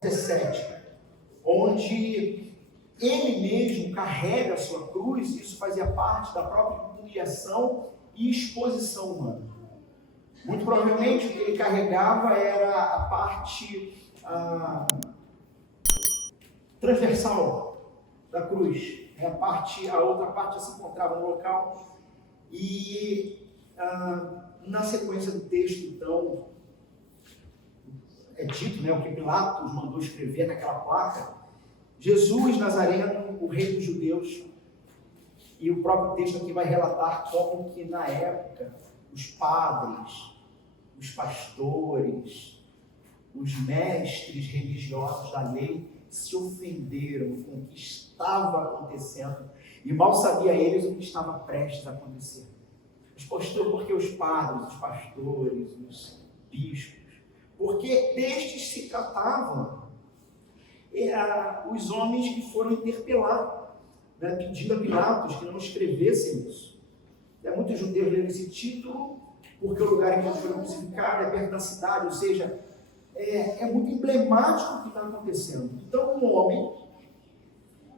17, onde ele mesmo carrega a sua cruz. Isso fazia parte da própria humilhação e exposição humana. Muito provavelmente o que ele carregava era a parte transversal da cruz. A outra parte já se encontrava no local. E na sequência do texto, então, é dito, o que Pilatos mandou escrever naquela placa: Jesus Nazareno, o rei dos judeus. E o próprio texto aqui vai relatar como que na época os padres, os pastores, os mestres religiosos da lei se ofenderam com o que estava acontecendo e mal sabia eles o que estava prestes a acontecer. Porque os padres, os pastores, os bispos, porque destes se tratavam os homens que foram interpelar, pedindo a Pilatos que não escrevessem isso. Muitos judeus leram esse título porque o lugar em que eles foram crucificados é perto da cidade, ou seja, é muito emblemático o que está acontecendo. Então, um homem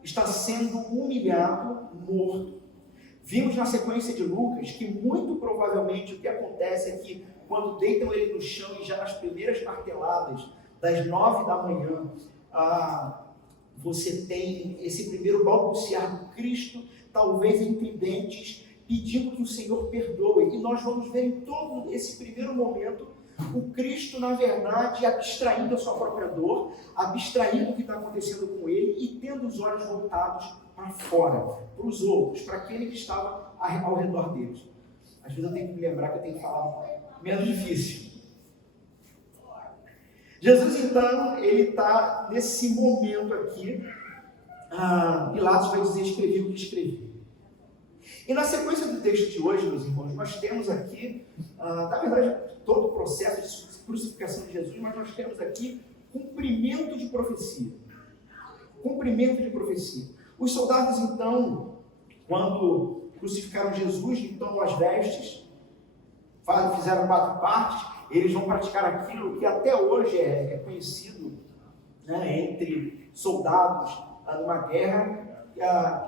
está sendo humilhado, morto. Vimos na sequência de Lucas que muito provavelmente o que acontece é que quando deitam ele no chão e já nas primeiras marteladas das 9 da manhã, você tem esse primeiro balbuciar do Cristo, talvez entre dentes, pedindo que o Senhor perdoe. E nós vamos ver em todo esse primeiro momento o Cristo, na verdade, abstraindo a sua própria dor, abstraindo o que está acontecendo com ele e tendo os olhos voltados para fora, para os outros, para aquele que estava ao redor deles. Às vezes eu tenho que me lembrar que eu tenho que falar menos difícil. Jesus, então, ele está nesse momento aqui. Pilatos vai dizer: escrevi o que escrevi. E na sequência do texto de hoje, meus irmãos, nós temos aqui, na verdade, todo o processo de crucificação de Jesus, mas nós temos aqui cumprimento de profecia. Cumprimento de profecia. Os soldados, então, quando crucificaram Jesus, limpam as vestes, fizeram 4 partes, eles vão praticar aquilo que até hoje é conhecido, entre soldados numa guerra,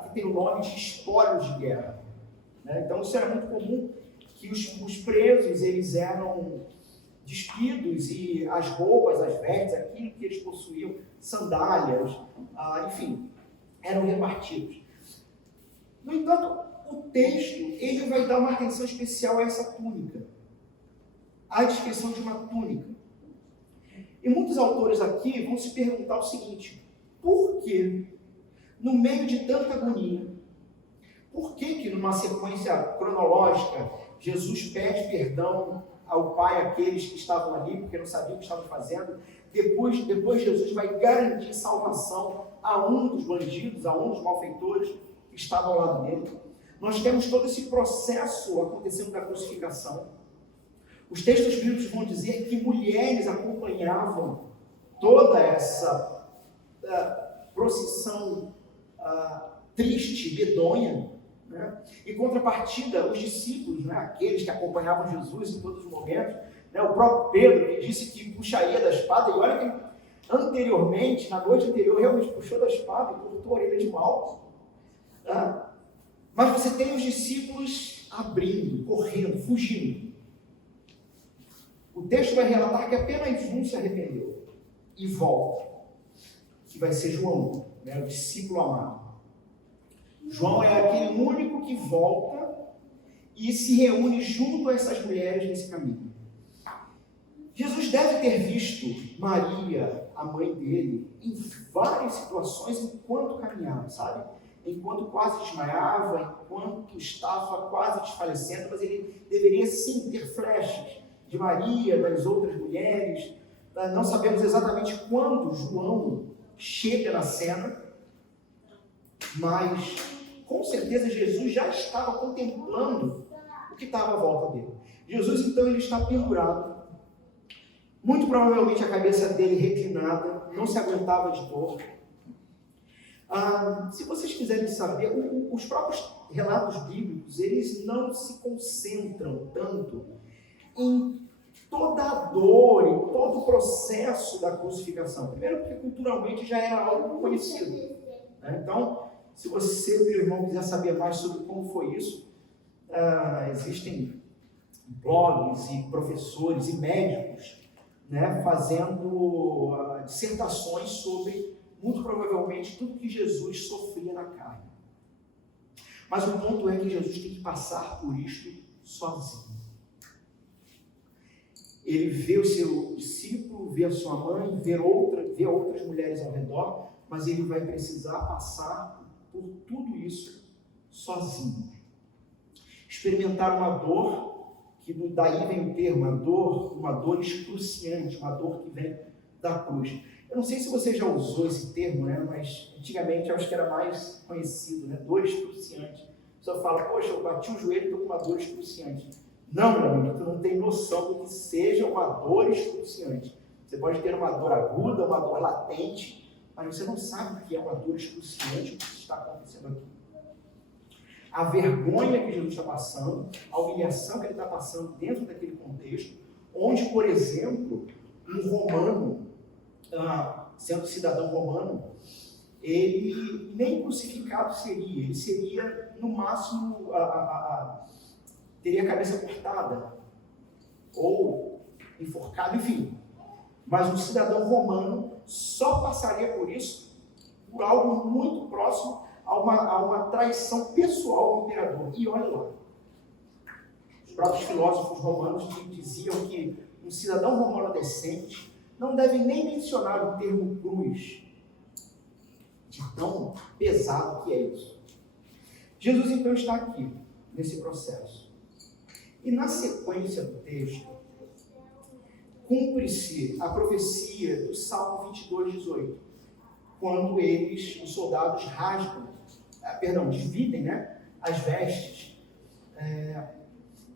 que tem o nome de espólios de guerra. Então isso era muito comum, que os presos eles eram despidos e as roupas, as vestes, aquilo que eles possuíam, sandálias, enfim, eram repartidos. No entanto, o texto ele vai dar uma atenção especial a essa túnica, a descrição de uma túnica. E muitos autores aqui vão se perguntar o seguinte: por que, no meio de tanta agonia, por que numa sequência cronológica, Jesus pede perdão ao Pai àqueles que estavam ali, porque não sabiam o que estavam fazendo? Depois Jesus vai garantir salvação a um dos bandidos, a um dos malfeitores que estavam ao lado dele. Nós temos todo esse processo acontecendo da crucificação. Os textos bíblicos vão dizer que mulheres acompanhavam toda essa procissão triste, medonha. Em contrapartida, os discípulos, aqueles que acompanhavam Jesus em todos os momentos, o próprio Pedro, que disse que puxaria da espada, e olha que anteriormente, na noite anterior, realmente puxou da espada e cortou a orelha de Malco. Mas você tem os discípulos abrindo, correndo, fugindo. O texto vai relatar que apenas um se arrependeu e volta, que vai ser João, o discípulo amado. João é aquele único que volta e se reúne junto a essas mulheres nesse caminho. Jesus deve ter visto Maria, a mãe dele, em várias situações enquanto caminhava, sabe? Enquanto quase desmaiava, enquanto estava quase desfalecendo, mas ele deveria sim ter flashes de Maria, das outras mulheres. Não sabemos exatamente quando João chega na cena, mas com certeza Jesus já estava contemplando o que estava à volta dele. Jesus então ele está pendurado, muito provavelmente a cabeça dele reclinada, não se aguentava de dor. Se vocês quiserem saber, os próprios relatos bíblicos, eles não se concentram tanto em toda a dor e todo o processo da crucificação. Primeiro porque culturalmente já era algo conhecido, né? Então, se você, meu irmão, quiser saber mais sobre como foi isso, existem blogs e professores e médicos, né, fazendo dissertações sobre, muito provavelmente, tudo que Jesus sofria na carne. Mas o ponto é que Jesus tem que passar por isto sozinho. Ele vê o seu discípulo, vê a sua mãe, vê outras mulheres ao redor, mas ele vai precisar passar por tudo isso sozinho. Experimentar uma dor, que daí vem o termo, uma dor excruciante, uma dor que vem da cruz. Eu não sei se você já usou esse termo, né? Mas antigamente eu acho que era mais conhecido, né? Dor excruciante. A pessoa fala, poxa, eu bati o joelho e estou com uma dor excruciante. Não, meu amigo, tu não tem noção do que seja uma dor excruciante. Você pode ter uma dor aguda, uma dor latente, mas você não sabe o que é uma dor excruciante, o que está acontecendo aqui. A vergonha que Jesus está passando, a humilhação que ele está passando dentro daquele contexto, onde, por exemplo, um romano, sendo cidadão romano, ele nem crucificado seria, ele seria, no máximo, teria a cabeça cortada, ou enforcado, enfim. Mas um cidadão romano só passaria por isso, por algo muito próximo a uma traição pessoal ao imperador. E olha lá, os próprios filósofos romanos diziam que um cidadão romano decente não deve nem mencionar o termo cruz, de tão pesado que é isso. Jesus então está aqui, nesse processo. E na sequência do texto, cumpre-se a profecia do Salmo 22:18, quando os soldados dividem, né, as vestes.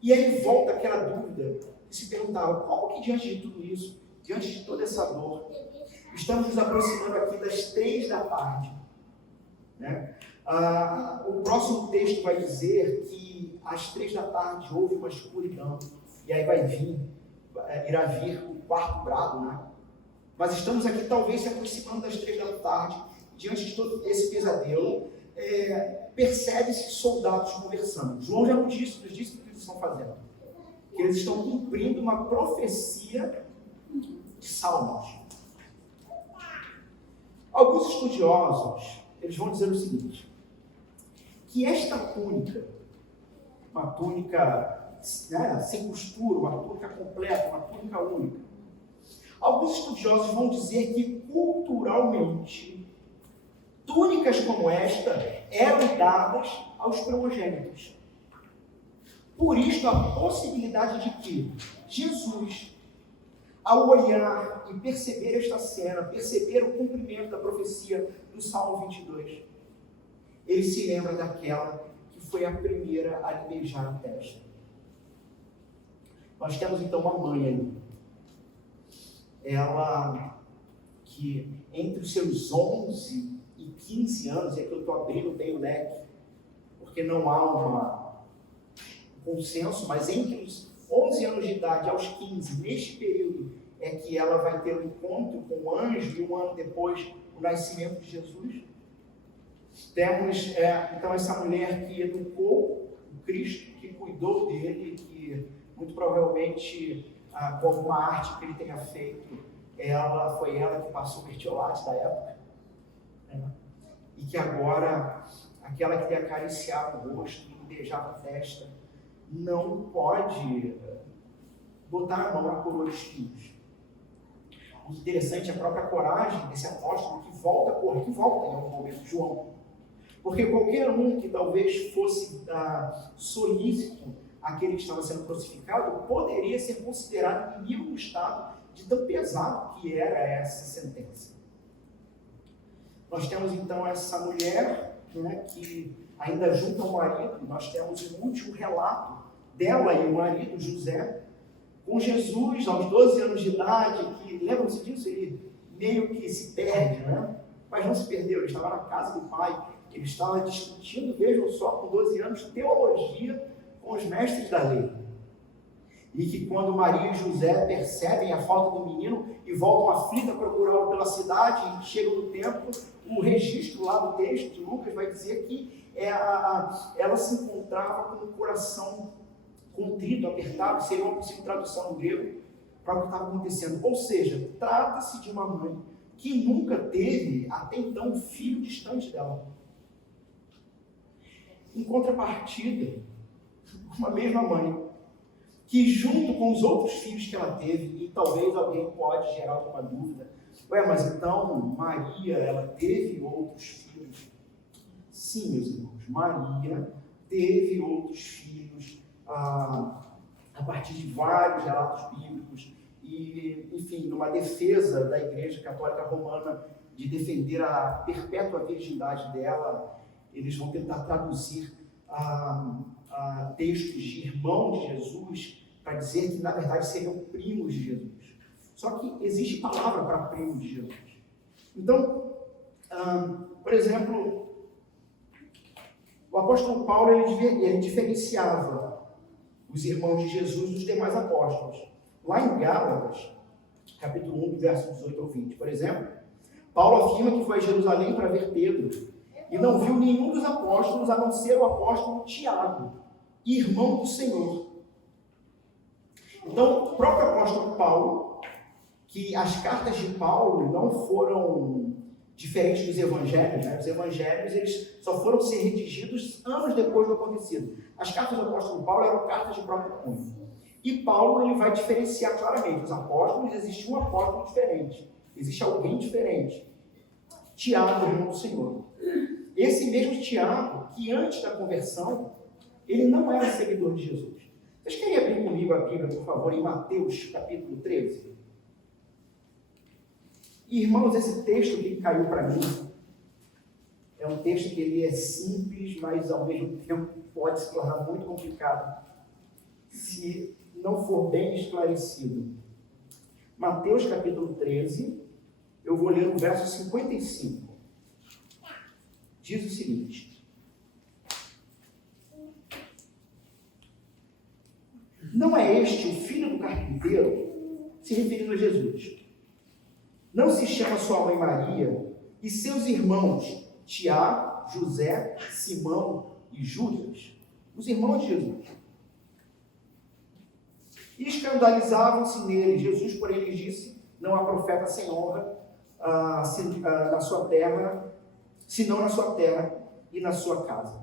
E aí volta aquela dúvida de se perguntava, como que diante de tudo isso, diante de toda essa dor, estamos nos aproximando aqui das 3 da tarde, né? O próximo texto vai dizer que às 3 da tarde houve uma escuridão, e aí irá vir o quarto brado, né? Mas estamos aqui talvez se aproximando das 3 da tarde, diante de todo esse pesadelo, percebe-se soldados conversando. João já nos disse o que eles estão fazendo. Que eles estão cumprindo uma profecia de Salmos. Alguns estudiosos, eles vão dizer o seguinte, que esta túnica, uma túnica, né, sem costura, uma túnica completa, uma túnica única, alguns estudiosos vão dizer que culturalmente túnicas como esta eram dadas aos primogênitos. Por isso, a possibilidade de que Jesus, ao olhar e perceber esta cena, perceber o cumprimento da profecia do Salmo 22, ele se lembra daquela que foi a primeira a lhe beijar a testa. Nós temos então uma mãe ali. Ela que entre os seus 11 e 15 anos, é que eu estou abrindo bem o leque, porque não há um consenso, mas entre os 11 anos de idade aos 15, neste período, é que ela vai ter um encontro com o anjo, e um ano depois, o nascimento de Jesus. Temos, então, essa mulher que educou o Cristo, que cuidou dele, que muito provavelmente, como uma arte que ele tenha feito, foi ela que passou o mertiolate da época, né? E que agora, aquela que lhe acariciava o rosto, lhe beijava a testa, não pode botar a mão na coroa de espinhos. O interessante é a própria coragem desse apóstolo que volta em algum momento, João. Porque qualquer um que talvez fosse solícito àquele que estava sendo crucificado, poderia ser considerado inimigo do Estado, de tão pesado que era essa sentença. Nós temos então essa mulher, né, que ainda junto ao marido, nós temos o último relato dela e o marido, José, com Jesus aos 12 anos de idade, que, lembram-se disso? Ele meio que se perde, né? Mas não se perdeu, ele estava na casa do pai, ele estava discutindo, vejam só, com 12 anos, teologia com os mestres da lei. e que quando Maria e José percebem a falta do menino e voltam aflitos a procurá-lo pela cidade e chegam no templo, o registro lá do texto de Lucas vai dizer que ela se encontrava com o coração contrito, apertado, seria uma possível tradução no grego para o que estava acontecendo. Ou seja, trata-se de uma mãe que nunca teve até então um filho distante dela. Em contrapartida, uma mesma mãe que junto com os outros filhos que ela teve, e talvez alguém pode gerar alguma dúvida, mas então Maria, ela teve outros filhos? Sim, meus irmãos, Maria teve outros filhos a partir de vários relatos bíblicos e, enfim, numa defesa da Igreja Católica Romana de defender a perpétua virgindade dela, eles vão tentar traduzir textos de irmão de Jesus para dizer que, na verdade, seriam primos de Jesus. Só que existe palavra para primo de Jesus. Então, por exemplo, o apóstolo Paulo ele diferenciava os irmãos de Jesus dos demais apóstolos. Lá em Gálatas, capítulo 1, verso 18 ao 20, por exemplo, Paulo afirma que foi a Jerusalém para ver Pedro e não viu nenhum dos apóstolos a não ser o apóstolo Tiago, irmão do Senhor. Então, o próprio apóstolo Paulo, que as cartas de Paulo não foram diferentes dos evangelhos, né? Os evangelhos eles só foram ser redigidos anos depois do acontecido. As cartas do apóstolo Paulo eram cartas de próprio punho. E Paulo ele vai diferenciar claramente. Os apóstolos, existe um apóstolo diferente. Existe alguém diferente. Tiago, irmão do Senhor. Esse mesmo Tiago, que antes da conversão, ele não era seguidor de Jesus. Vocês querem abrir comigo a Bíblia, por favor, em Mateus, capítulo 13? Irmãos, esse texto que caiu para mim é um texto que ele é simples, mas ao mesmo tempo pode se tornar muito complicado se não for bem esclarecido. Mateus capítulo 13, eu vou ler o verso 55. Diz o seguinte: não é este o filho do carpinteiro? Se referindo a Jesus. Não se chama sua mãe Maria e seus irmãos Tiago, José, Simão e Judas? Os irmãos de Jesus. E escandalizavam-se nele. Jesus, porém, lhes disse: não há profeta sem honra na sua terra, senão na sua terra e na sua casa.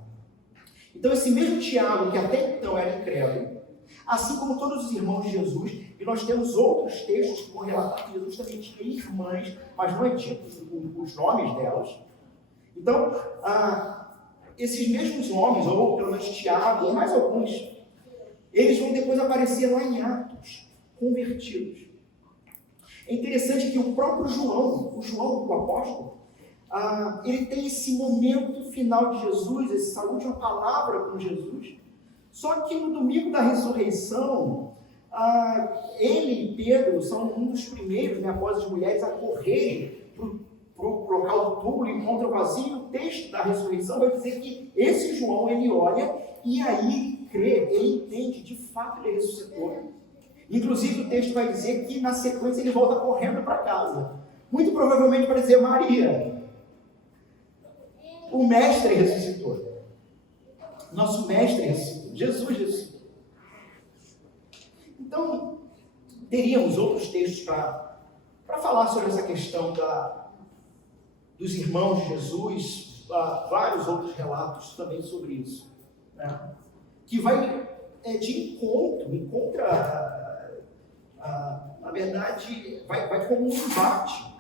Então, esse mesmo Tiago, que até então era incrédulo, assim como todos os irmãos de Jesus, e nós temos outros textos que vão relatar que Jesus também tinha irmãs, mas não é dito os nomes delas. Então, esses mesmos nomes, ou pelo menos Tiago, ou mais alguns, eles vão depois aparecer lá em Atos, convertidos. É interessante que o próprio João, o apóstolo, ele tem esse momento final de Jesus, essa última palavra com Jesus. Só que no domingo da ressurreição, ele e Pedro são um dos primeiros, após as mulheres, a correrem para o local do túmulo, encontram vazio. O texto da ressurreição vai dizer que esse João, ele olha e aí crê, ele entende, de fato ele ressuscitou. Inclusive o texto vai dizer que na sequência ele volta correndo para casa, muito provavelmente para dizer: Maria, o mestre ressuscitou, nosso mestre ressuscitou, Jesus ressuscitou. Então teríamos outros textos para falar sobre essa questão dos irmãos de Jesus, vários outros relatos também sobre isso, né? Que vai na verdade, vai como um embate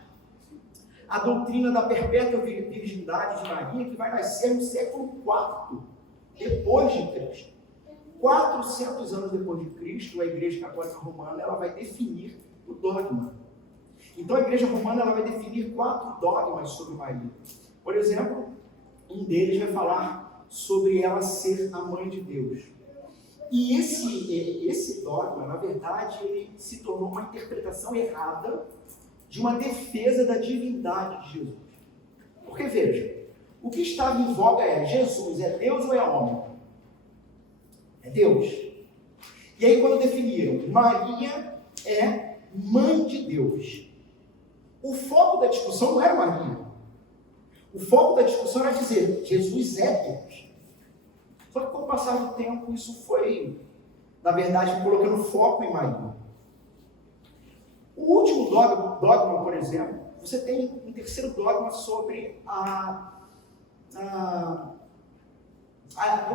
a doutrina da perpétua virgindade de Maria, que vai nascer no século IV depois de Cristo. 400 anos depois de Cristo, a Igreja Católica Romana ela vai definir o dogma. Então, a Igreja Romana ela vai definir 4 dogmas sobre Maria. Por exemplo, um deles vai falar sobre ela ser a mãe de Deus. E esse dogma, na verdade, ele se tornou uma interpretação errada de uma defesa da divindade de Jesus. Porque, veja, o que estava em voga é: Jesus é Deus ou é homem? É Deus. E aí quando definiram, Maria é mãe de Deus. O foco da discussão não era Maria. O foco da discussão era dizer, Jesus é Deus. Só que com o passar do tempo, isso foi, na verdade, colocando foco em Maria. O último dogma, por exemplo, você tem um terceiro dogma sobre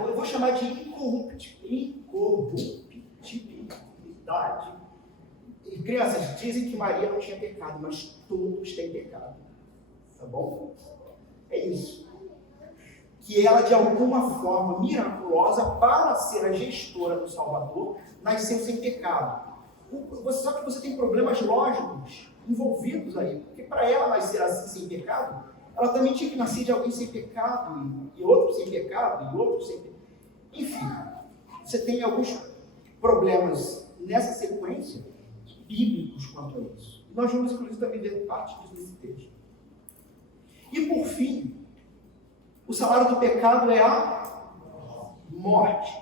eu vou chamar de incorruptibilidade. E crianças dizem que Maria não tinha pecado, mas todos têm pecado. Tá bom? É isso. Que ela, de alguma forma miraculosa, para ser a gestora do Salvador, nasceu sem pecado. Você sabe que você tem problemas lógicos envolvidos aí, porque para ela nascer assim sem pecado, ela também tinha que nascer de alguém sem pecado, e outro sem pecado, e outro sem pecado. Enfim, você tem alguns problemas nessa sequência bíblicos quanto a isso. Nós vamos, inclusive, também ver parte disso nesse texto. E, por fim, o salário do pecado é a morte.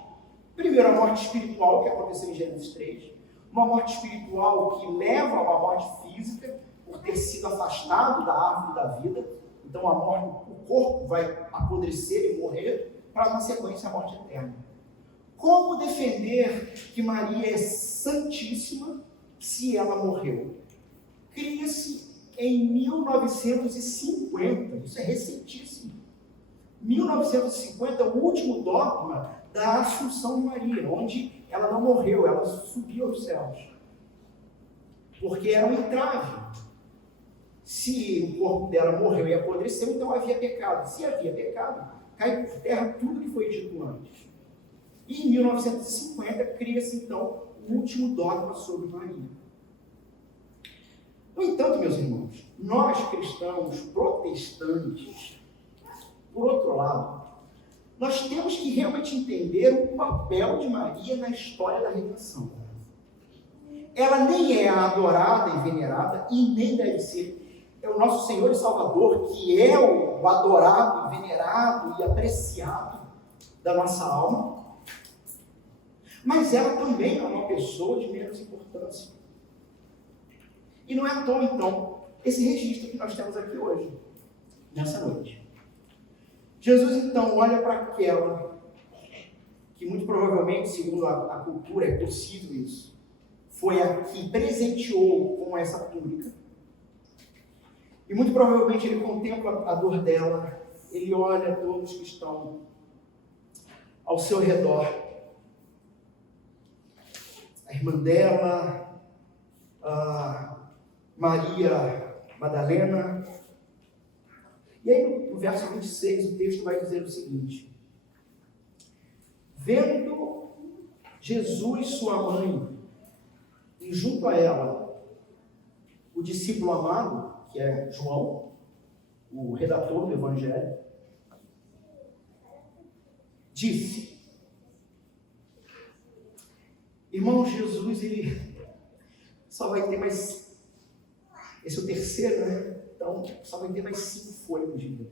Primeiro, a morte espiritual, que aconteceu em Gênesis 3. Uma morte espiritual que leva a uma morte física, por ter sido afastado da árvore da vida. Então, a morte, o corpo vai apodrecer e morrer, para, na sequência, a morte eterna. Como defender que Maria é santíssima se ela morreu? Cria-se em 1950, isso é recentíssimo. 1950, o último dogma da Assunção de Maria, onde ela não morreu, ela subiu aos céus. Porque era um entrave. Se o corpo dela morreu e apodreceu, então havia pecado. Se havia pecado, cai por terra tudo que foi dito antes. E em 1950, cria-se então o último dogma sobre Maria. No entanto, meus irmãos, nós cristãos protestantes, por outro lado, nós temos que realmente entender o papel de Maria na história da redenção. Ela nem é adorada e venerada, e nem deve ser. É o nosso Senhor e Salvador, que é o adorado, venerado e apreciado da nossa alma. Mas ela também é uma pessoa de menos importância. E não é à toa, então, esse registro que nós temos aqui hoje, nessa noite. Jesus, então, olha para aquela que muito provavelmente, segundo a cultura, é possível isso, foi a que presenteou com essa túnica. E muito provavelmente ele contempla a dor dela, ele olha todos que estão ao seu redor. A irmã dela, a Maria Madalena. E aí no verso 26 o texto vai dizer o seguinte: vendo Jesus, sua mãe, e junto a ela o discípulo amado, que é João, o redator do Evangelho, disse: irmão, Jesus, ele só vai ter mais, esse é o terceiro, né? Então, só vai ter mais 5 fôlegos de vida.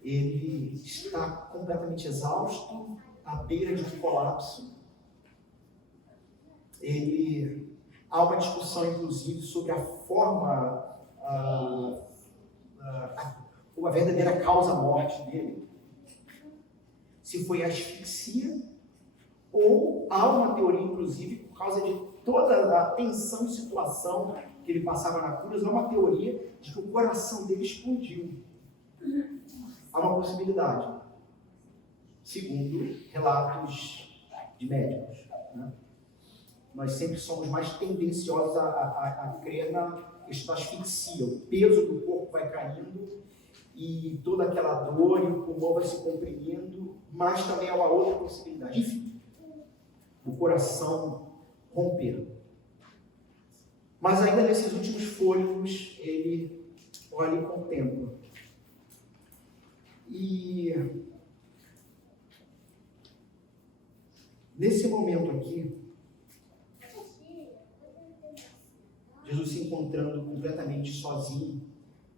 Ele está completamente exausto, à beira de um colapso. Há uma discussão, inclusive, sobre a forma, a verdadeira causa-morte dele. Se foi asfixia, ou há uma teoria, inclusive, por causa de toda a tensão de situação que ele passava na cruz, há uma teoria de que o coração dele explodiu. Há uma possibilidade, segundo relatos de médicos, né? Nós sempre somos mais tendenciosos a crer na questão da asfixia. O peso do corpo vai caindo e toda aquela dor e o pulmão vai se comprimindo, mas também há uma outra possibilidade. Enfim, o coração romper. Mas ainda nesses últimos fôlegos, ele olha e contempla. E nesse momento aqui, Jesus se encontrando completamente sozinho,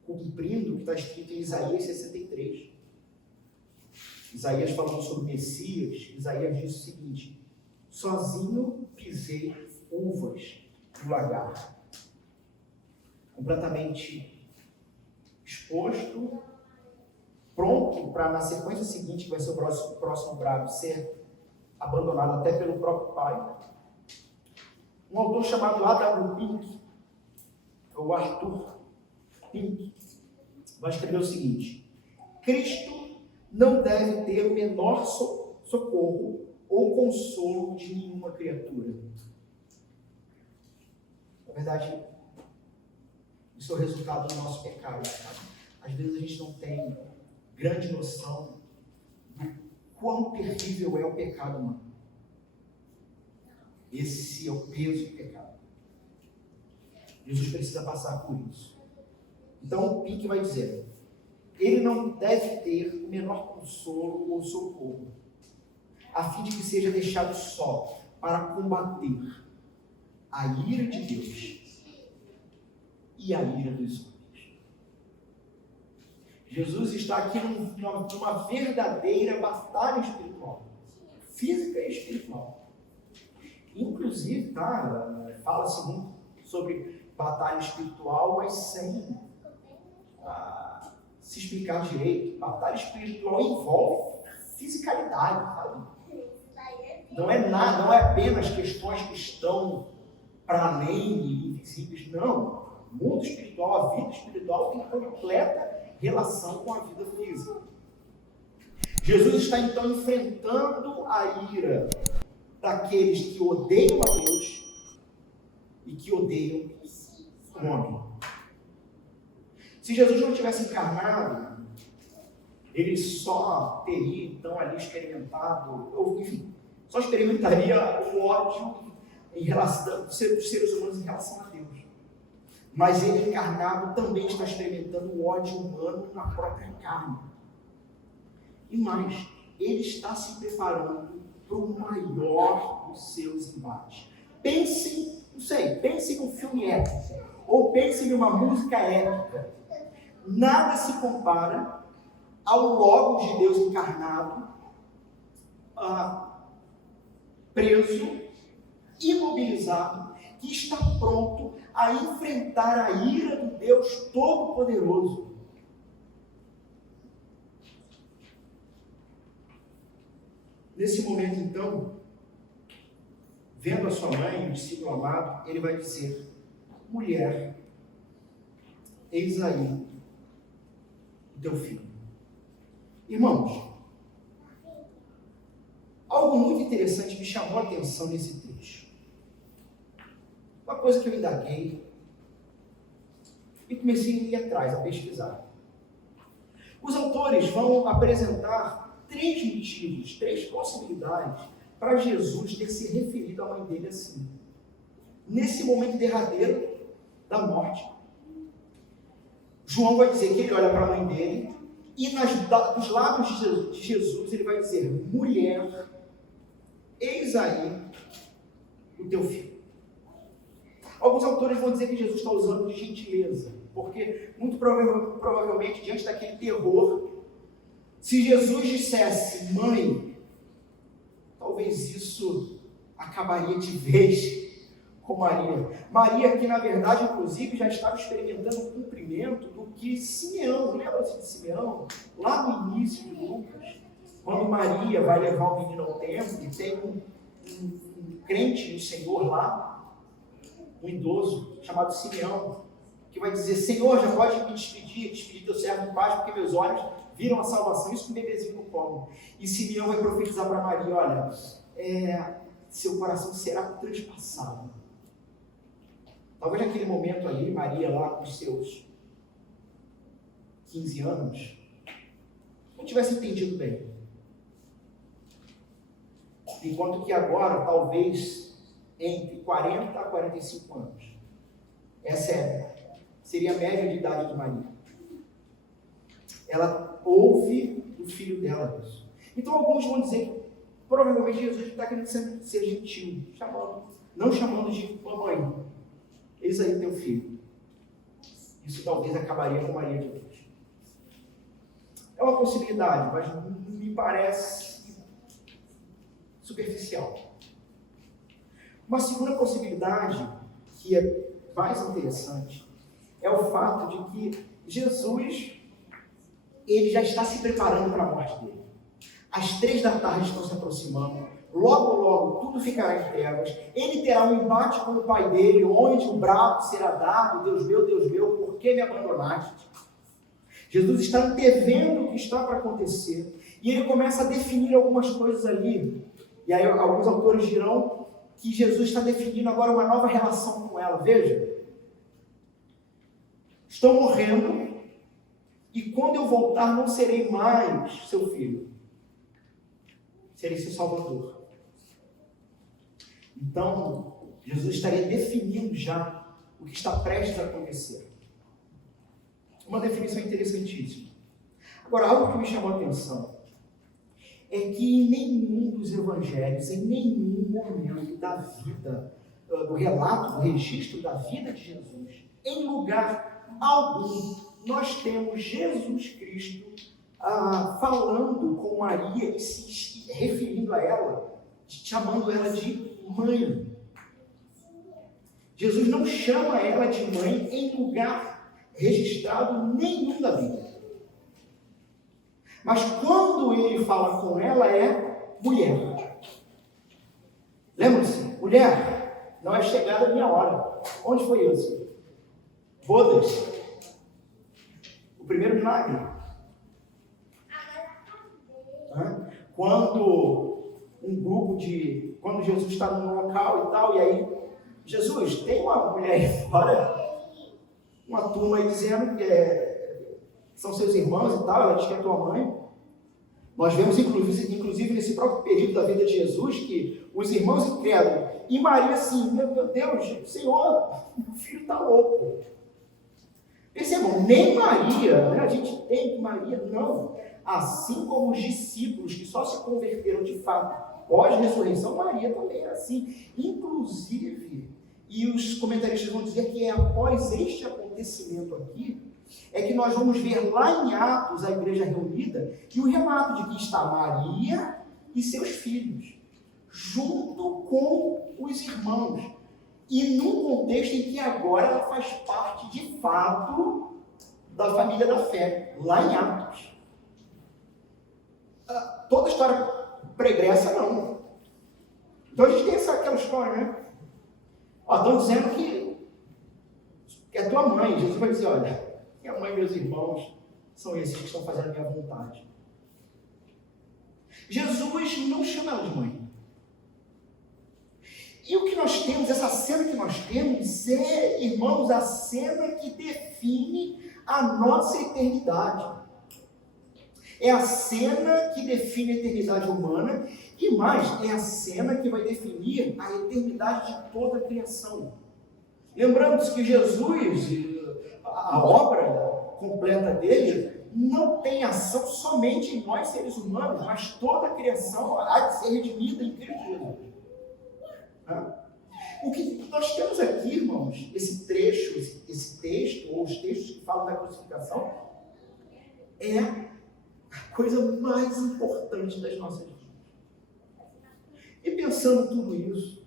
cumprindo o que está escrito em Isaías 63. Isaías falando sobre o Messias, Isaías diz o seguinte: sozinho pisei uvas no lagar. Completamente exposto, pronto para na sequência seguinte, que vai ser o próximo brado, ser abandonado até pelo próprio pai. Um autor chamado A.W. Pink, ou Arthur Pink, vai escrever o seguinte: Cristo não deve ter o menor socorro ou consolo de nenhuma criatura. Na verdade, isso é o resultado do nosso pecado. Às vezes a gente não tem grande noção do quão terrível é o pecado humano. Esse é o peso do pecado. Jesus precisa passar por isso. Então, o Pink vai dizer: ele não deve ter o menor consolo ou socorro, a fim de que seja deixado só para combater a ira de Deus e a ira dos homens. Jesus está aqui numa verdadeira batalha espiritual, física e espiritual. Inclusive, fala-se muito sobre batalha espiritual, mas sem se explicar direito. Batalha espiritual envolve fisicalidade, sabe? Não é nada, não é apenas questões que estão para além e invisíveis, não. O mundo espiritual, a vida espiritual tem completa relação com a vida física. Jesus está então enfrentando a ira daqueles que odeiam a Deus e que odeiam o homem. Se Jesus não tivesse encarnado, ele só teria então ali experimentado, ou enfim, só experimentaria o ódio em relação dos seres humanos em relação a Deus. Mas ele encarnado também está experimentando o ódio humano na própria carne. E mais, ele está se preparando para o maior dos seus embates. Pense num filme épico, ou pense em uma música épica. Nada se compara ao Logos de Deus encarnado, preso, imobilizado, que está pronto a enfrentar a ira do Deus Todo-Poderoso. Nesse momento, então, vendo a sua mãe, o discípulo amado, ele vai dizer: mulher, eis aí o teu filho. Irmãos, algo muito interessante me chamou a atenção nesse trecho. Uma coisa que eu indaguei e comecei a ir atrás, a pesquisar. Os autores vão apresentar 3 motivos, 3 possibilidades para Jesus ter se referido à mãe dele assim. Nesse momento derradeiro da morte, João vai dizer que ele olha para a mãe dele e dos lábios de Jesus ele vai dizer: mulher, eis aí o teu filho. Alguns autores vão dizer que Jesus está usando de gentileza, porque muito provavelmente diante daquele terror, se Jesus dissesse mãe, talvez isso acabaria de vez com Maria. Maria que na verdade inclusive já estava experimentando o cumprimento do que Simeão, lembra-se de Simeão? Lá no início de Lucas, quando Maria vai levar o menino ao templo e tem um crente no Senhor lá, um idoso chamado Simeão, que vai dizer: Senhor, já pode me despedir teu servo em paz, porque meus olhos viram a salvação, isso com o bebezinho no colo. E Simeão vai profetizar para Maria: olha, seu coração será transpassado. Talvez naquele momento ali, Maria lá com os seus 15 anos, não tivesse entendido bem. Enquanto que agora, talvez entre 40 a 45 anos. Essa seria a média de idade de Maria. Ela ouve do filho dela isso. Então alguns vão dizer que provavelmente Jesus está querendo ser gentil, não chamando de mamãe. Eis aí teu filho. Isso talvez acabaria com Maria de Deus. É uma possibilidade, mas me parece superficial. Uma segunda possibilidade, que é mais interessante, é o fato de que Jesus, ele já está se preparando para a morte dele. As 3 da tarde estão se aproximando. Logo, logo, tudo ficará em trevas. Ele terá um embate com o pai dele, onde o brado será dado. Deus meu, por que me abandonaste? Jesus está antevendo o que está para acontecer. E ele começa a definir algumas coisas ali. E aí alguns autores dirão que Jesus está definindo agora uma nova relação com ela. Veja. Estou morrendo, e quando eu voltar não serei mais seu filho. Serei seu salvador. Então, Jesus estaria definindo já o que está prestes a acontecer. Uma definição interessantíssima. Agora, algo que me chamou a atenção é que em nenhum dos evangelhos, em nenhum momento da vida, do relato, do registro da vida de Jesus, em lugar algum, nós temos Jesus Cristo falando com Maria e se referindo a ela, chamando ela de mãe. Jesus não chama ela de mãe em lugar registrado nenhum da Bíblia. Mas quando ele fala com ela, é mulher. Lembra-se? Mulher, não é chegada a minha hora. Onde foi isso? Bodas. O primeiro milagre. Quando quando Jesus está num local e tal, e aí, Jesus, tem uma mulher aí fora, uma turma aí dizendo que são seus irmãos e tal, ela diz que é tua mãe. Nós vemos, inclusive, nesse próprio período da vida de Jesus, que os irmãos incrédulos, e Maria assim, meu Deus, Senhor, meu filho está louco. Percebam, nem Maria, né? A gente tem que Maria, não. Assim como os discípulos que só se converteram de fato pós-ressurreição, Maria também era assim. Inclusive, e os comentaristas vão dizer que é após este acontecimento aqui, é que nós vamos ver lá em Atos, a igreja reunida, que o relato de que está Maria e seus filhos, junto com os irmãos. E num contexto em que agora ela faz parte, de fato, da família da fé, lá em Atos. Toda história pregressa, não. Então a gente tem aquela história, né? Estão dizendo que é tua mãe. Jesus vai dizer, olha, minha mãe e meus irmãos são esses que estão fazendo a minha vontade. Jesus não chama ela de mãe. E o que nós temos, essa cena que nós temos é, irmãos, a cena que define a nossa eternidade. É a cena que define a eternidade humana e mais, é a cena que vai definir a eternidade de toda a criação. Lembrando-se que Jesus, a obra completa dele, não tem ação somente em nós seres humanos, mas toda a criação há de ser redimida em Cristo Jesus. O que nós temos aqui, irmãos, esse trecho, esse texto, ou os textos que falam da crucificação, é a coisa mais importante das nossas vidas. E pensando tudo isso,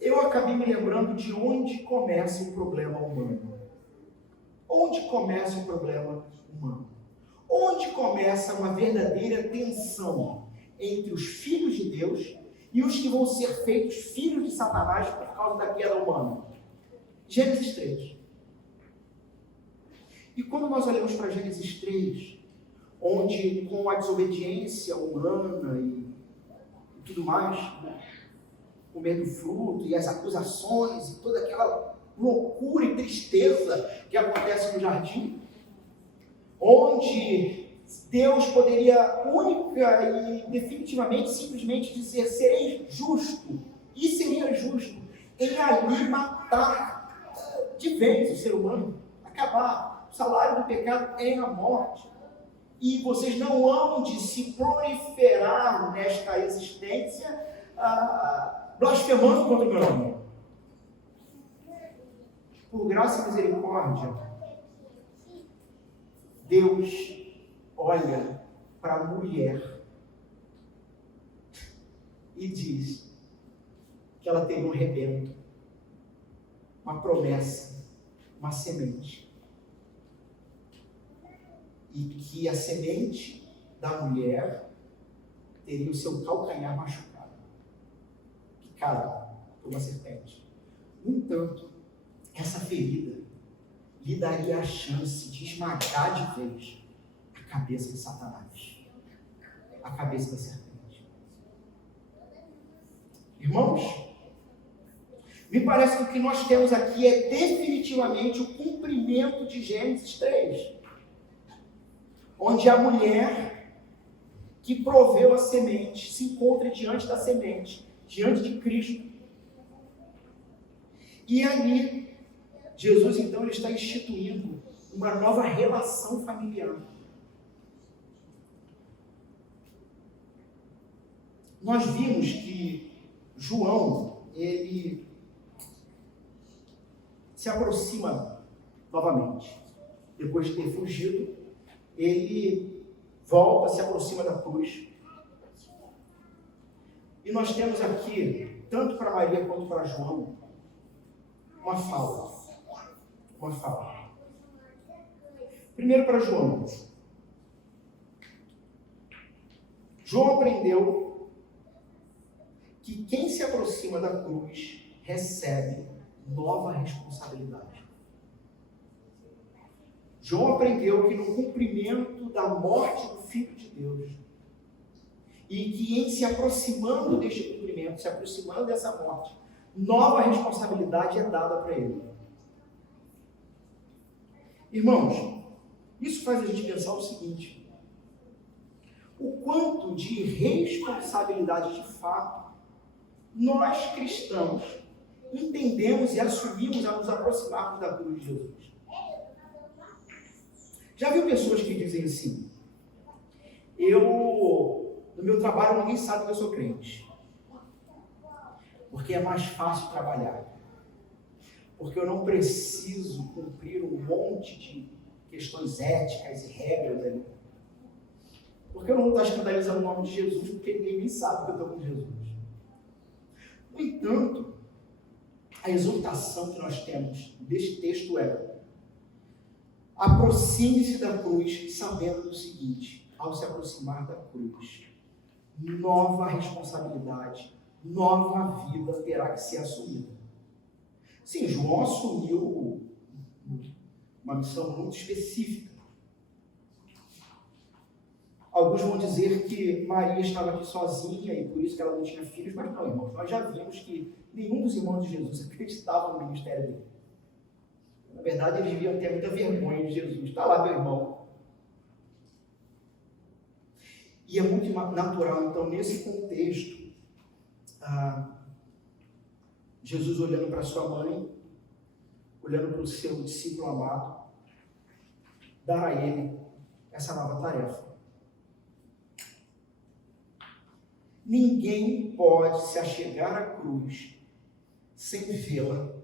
eu acabei me lembrando de onde começa o problema humano. Onde começa o problema humano? Onde começa uma verdadeira tensão entre os filhos de Deus e os que vão ser feitos filhos de Satanás por causa da queda humana? Gênesis 3. E quando nós olhamos para Gênesis 3, onde com a desobediência humana e tudo mais, comer do fruto e as acusações e toda aquela loucura e tristeza que acontece no jardim, onde Deus poderia única e definitivamente, simplesmente dizer, serei justo, e seria justo em ali matar de vez o ser humano, acabar. O salário do pecado é a morte. E vocês não hão de se proliferar nesta existência blasfemando contra o meu nome. Por graça e misericórdia, Deus olha para a mulher e diz, que ela teria um rebento, uma promessa, uma semente. E que a semente da mulher teria o seu calcanhar machucado, picado por uma serpente. No entanto, essa ferida lhe daria a chance de esmagar de vez a cabeça de Satanás, a cabeça da serpente. Irmãos, me parece que o que nós temos aqui é definitivamente o cumprimento de Gênesis 3, onde a mulher que proveu a semente se encontra diante da semente, diante de Cristo. E ali, Jesus então ele está instituindo uma nova relação familiar. Nós vimos que João, ele se aproxima novamente. Depois de ter fugido, ele volta, se aproxima da cruz. E nós temos aqui, tanto para Maria quanto para João, uma fala. Primeiro para João. João aprendeu que quem se aproxima da cruz recebe nova responsabilidade. João aprendeu que no cumprimento da morte do Filho de Deus, e que em se aproximando deste cumprimento, se aproximando dessa morte, nova responsabilidade é dada para ele. Irmãos, isso faz a gente pensar o seguinte: o quanto de responsabilidade de fato nós cristãos entendemos e assumimos a nos aproximarmos da cruz de Jesus. Já viu pessoas que dizem assim: no meu trabalho ninguém sabe que eu sou crente, porque é mais fácil trabalhar, porque eu não preciso cumprir um monte de questões éticas e regras ali, porque eu não estou escandalizando o nome de Jesus, porque ninguém nem sabe que eu estou com Jesus. No entanto, a exortação que nós temos deste texto é: aproxime-se da cruz sabendo do seguinte: ao se aproximar da cruz, nova responsabilidade, nova vida terá que ser assumida. Sim, João assumiu uma missão muito específica. Alguns vão dizer que Maria estava aqui sozinha e por isso que ela não tinha filhos, mas não, irmãos, nós já vimos que nenhum dos irmãos de Jesus acreditava no ministério dele. Na verdade, eles deviam ter muita vergonha de Jesus. Está lá, meu irmão. E é muito natural, então, nesse contexto, Jesus olhando para sua mãe, olhando para o seu discípulo amado, dar a ele essa nova tarefa. Ninguém pode se achegar à cruz sem vê-la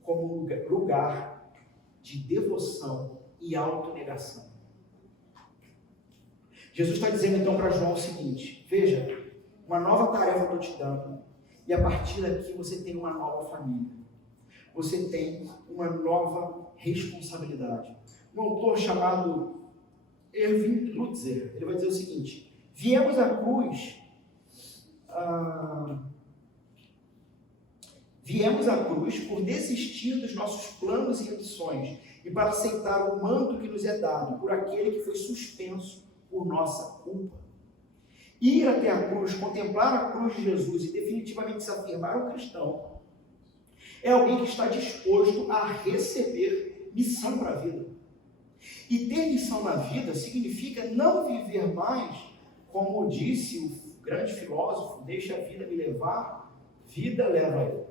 como um lugar de devoção e autonegação. Jesus está dizendo então para João o seguinte: veja, uma nova tarefa eu estou te dando, e a partir daqui você tem uma nova família, você tem uma nova responsabilidade. Um autor chamado Erwin Lutzer, ele vai dizer o seguinte: viemos à cruz por desistir dos nossos planos e ambições e para aceitar o manto que nos é dado por aquele que foi suspenso por nossa culpa. Ir até a cruz, contemplar a cruz de Jesus e definitivamente se afirmar um cristão é alguém que está disposto a receber missão para a vida. E ter missão na vida significa não viver mais, como disse o grande filósofo, deixa a vida me levar, vida leva eu.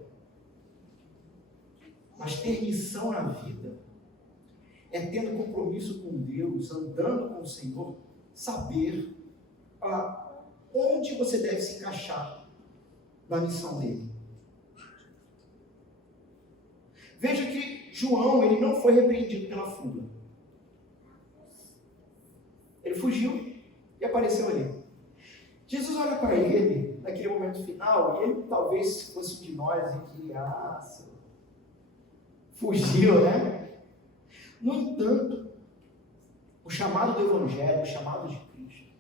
Mas ter missão na vida é tendo compromisso com Deus, andando com o Senhor, saber onde você deve se encaixar na missão dele. Veja que João, ele não foi repreendido pela fuga. Ele fugiu e apareceu ali. Jesus olha para ele naquele momento final, ele talvez se fosse de nós, que fugiu, né? No entanto, o chamado do Evangelho, o chamado de Cristo,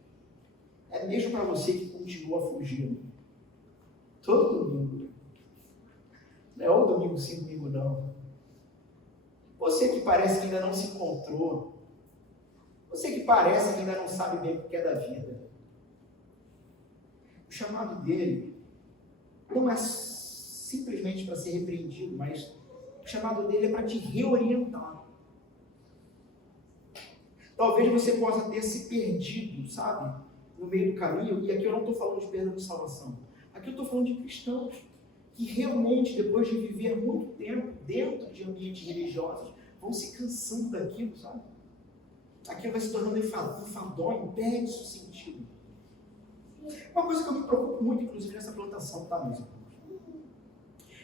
é mesmo para você que continua fugindo. Todo domingo. Não é o domingo sim, domingo não. Você que parece que ainda não se encontrou. Você que parece que ainda não sabe bem o que é da vida. O chamado dele não é simplesmente para ser repreendido, mas o chamado dele é para te reorientar. Talvez você possa ter se perdido, sabe? No meio do caminho, e aqui eu não estou falando de perda de salvação. Aqui eu estou falando de cristãos que realmente, depois de viver muito tempo dentro de ambientes religiosos, vão se cansando daquilo, sabe? Aquilo vai se tornando enfadonho, perde o sentido. Uma coisa que eu me preocupo muito, inclusive, nessa plantação, tá, meus irmãos?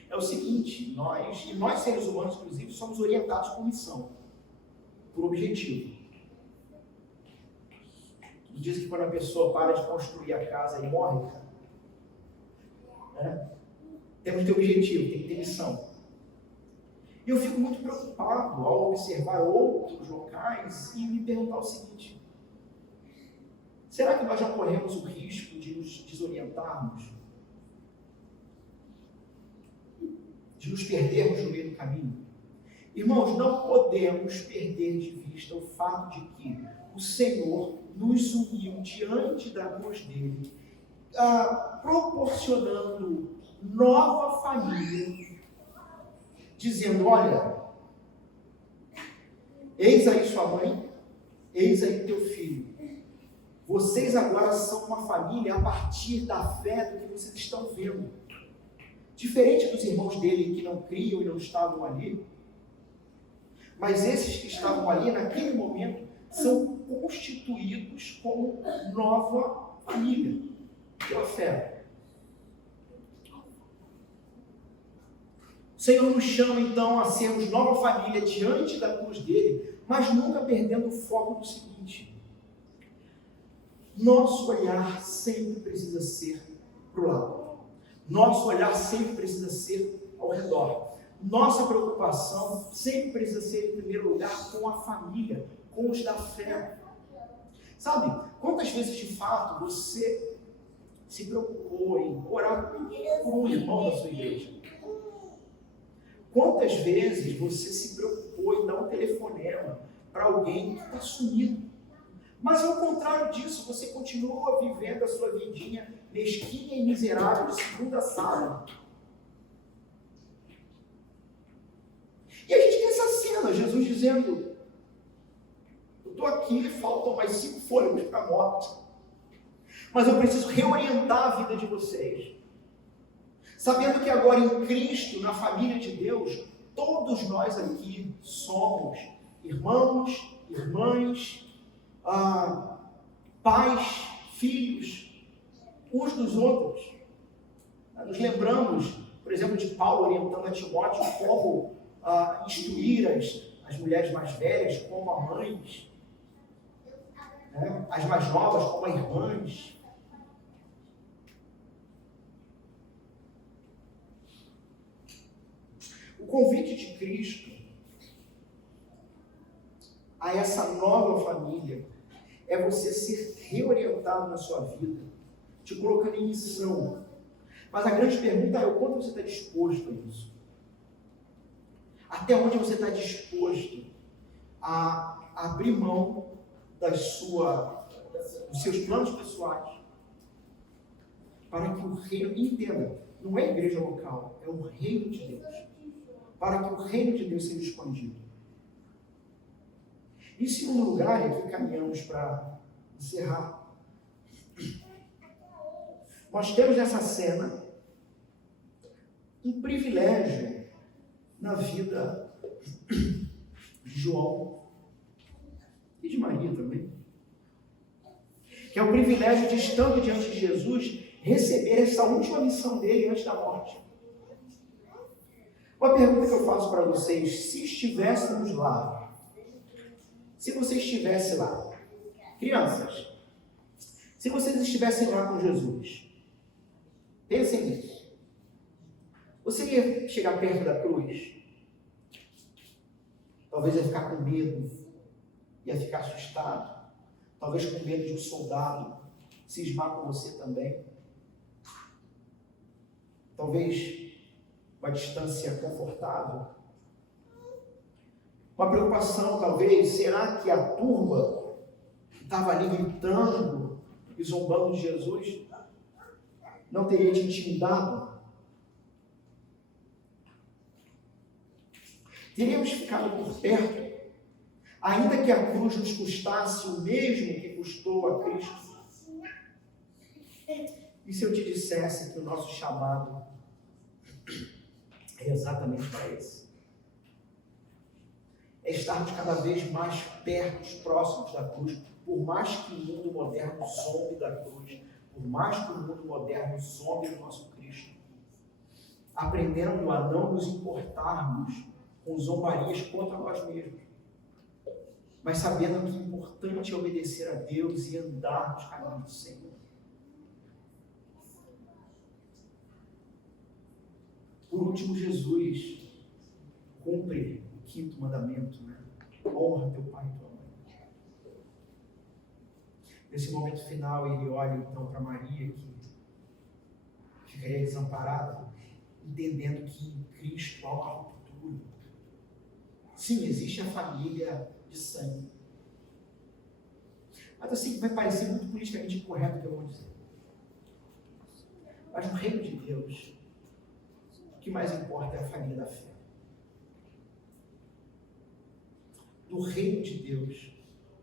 É o seguinte, nós seres humanos, inclusive, somos orientados por missão, por objetivo. Diz que quando a pessoa para de construir a casa e morre, né? Temos que ter objetivo, tem que ter missão. E eu fico muito preocupado ao observar outros locais e me perguntar o seguinte: será que nós já corremos o risco de nos desorientarmos? De nos perdermos no meio do caminho? Irmãos, não podemos perder de vista o fato de que o Senhor nos uniu diante da cruz dele, proporcionando nova família, dizendo: olha, eis aí sua mãe, eis aí teu filho. Vocês agora são uma família a partir da fé do que vocês estão vendo. Diferente dos irmãos dele que não criam e não estavam ali, mas esses que estavam ali naquele momento são constituídos como nova família pela fé. O Senhor nos chama então a sermos nova família diante da cruz dele, mas nunca perdendo o foco do seguinte: nosso olhar sempre precisa ser para o lado. Nosso olhar sempre precisa ser ao redor. Nossa preocupação sempre precisa ser, em primeiro lugar, com a família, com os da fé. Sabe, quantas vezes de fato você se preocupou em orar por um irmão da sua igreja? Quantas vezes você se preocupou em dar um telefonema para alguém que está sumido? Mas ao contrário disso, você continua vivendo a sua vidinha mesquinha e miserável de segunda sala. E a gente tem essa cena, Jesus dizendo: eu estou aqui, faltam mais 5 fôlegos para a morte, mas eu preciso reorientar a vida de vocês. Sabendo que agora em Cristo, na família de Deus, todos nós aqui somos irmãos, irmãs, pais, filhos, uns dos outros. Nos lembramos, por exemplo, de Paulo orientando a Timóteo como instruir as mulheres mais velhas como a mães, as mais novas como a irmãs. O convite de Cristo a essa nova família é você ser reorientado na sua vida, te colocando em missão. Mas a grande pergunta é: o quanto você está disposto a isso? Até onde você está disposto a abrir mão dos seus planos pessoais para que o reino, entenda, não é a igreja local, é o reino de Deus, para que o reino de Deus seja expandido. Em segundo lugar, e aqui caminhamos para encerrar, nós temos nessa cena um privilégio na vida de João e de Maria também, que é o privilégio de, estando diante de Jesus, receber essa última missão dele antes da morte. Uma pergunta que eu faço para vocês: se estivéssemos lá, se você estivesse lá, crianças, se vocês estivessem lá com Jesus, Pensem nisso. Você ia chegar perto da cruz? Talvez ia ficar com medo, ia ficar assustado, talvez com medo de um soldado cismar com você também. Talvez uma distância confortável. Uma preocupação, talvez, será que a turba que estava ali gritando e zombando de Jesus não teria te intimidado? Teríamos ficado por perto, ainda que a cruz nos custasse o mesmo que custou a Cristo? E se eu te dissesse que o nosso chamado é exatamente para esse? É estarmos cada vez mais perto, próximos da cruz, por mais que o mundo moderno zombe da cruz, por mais que o mundo moderno zombe do nosso Cristo, aprendendo a não nos importarmos com zombarias contra nós mesmos, mas sabendo que o importante é obedecer a Deus e andar nos caminhos do Senhor. Por último, Jesus cumpre o quinto mandamento, né? Honra teu pai e tua mãe. Nesse momento final, ele olha então para Maria, que ficaria desamparada, entendendo que em Cristo há uma ruptura. Sim, existe a família de sangue. Mas assim, vai parecer muito politicamente incorreto o que eu vou dizer. Mas no reino de Deus, o que mais importa é a família da fé. No reino de Deus,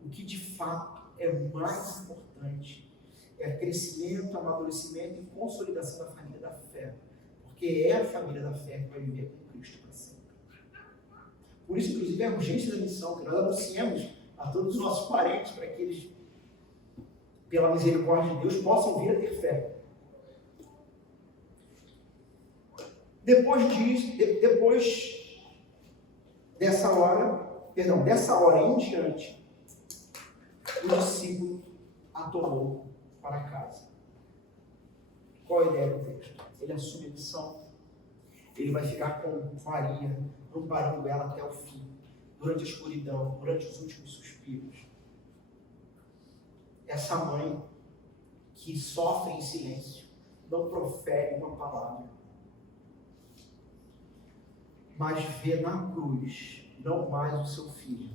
o que de fato é mais importante é o crescimento, amadurecimento e consolidação da família da fé. Porque é a família da fé que vai viver com Cristo para sempre. Por isso, inclusive, é a urgência da missão, que nós anunciamos a todos os nossos parentes para que eles, pela misericórdia de Deus, possam vir a ter fé. Depois dessa hora em diante, o discípulo a tomou para casa. Qual a ideia do texto? Ele assume a missão, ele vai ficar com Maria, amparando ela até o fim, durante a escuridão, durante os últimos suspiros. Essa mãe que sofre em silêncio, não profere uma palavra, mas vê na cruz não mais o seu filho,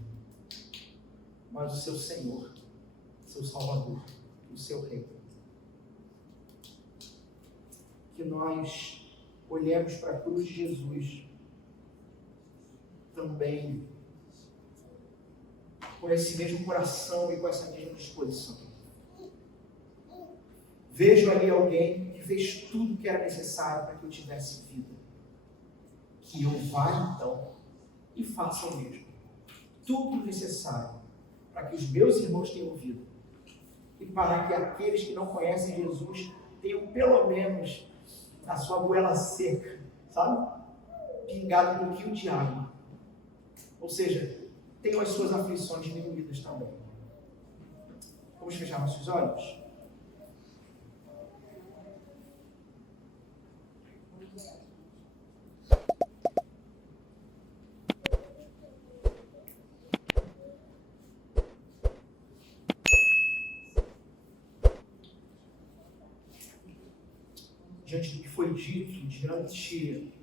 mas o seu Senhor, seu Salvador, o seu Rei. Que nós olhemos para a cruz de Jesus também com esse mesmo coração e com essa mesma disposição. Vejo ali alguém que fez tudo que era necessário para que eu tivesse vida. Que eu vá então e faça o mesmo. Tudo necessário para que os meus irmãos tenham vida. E para que aqueles que não conhecem Jesus tenham pelo menos a sua goela seca, sabe? Pingado um pouquinho de água. Ou seja, tenham as suas aflições diminuídas também. Vamos fechar nossos olhos? Diante do que foi dito, diante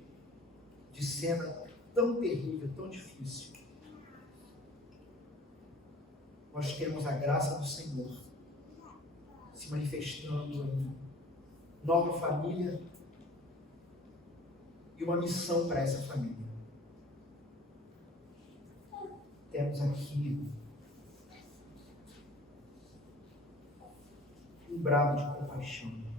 de cena tão terrível, tão difícil, nós temos a graça do Senhor se manifestando em nova família e uma missão para essa família. Temos aqui um brado de compaixão.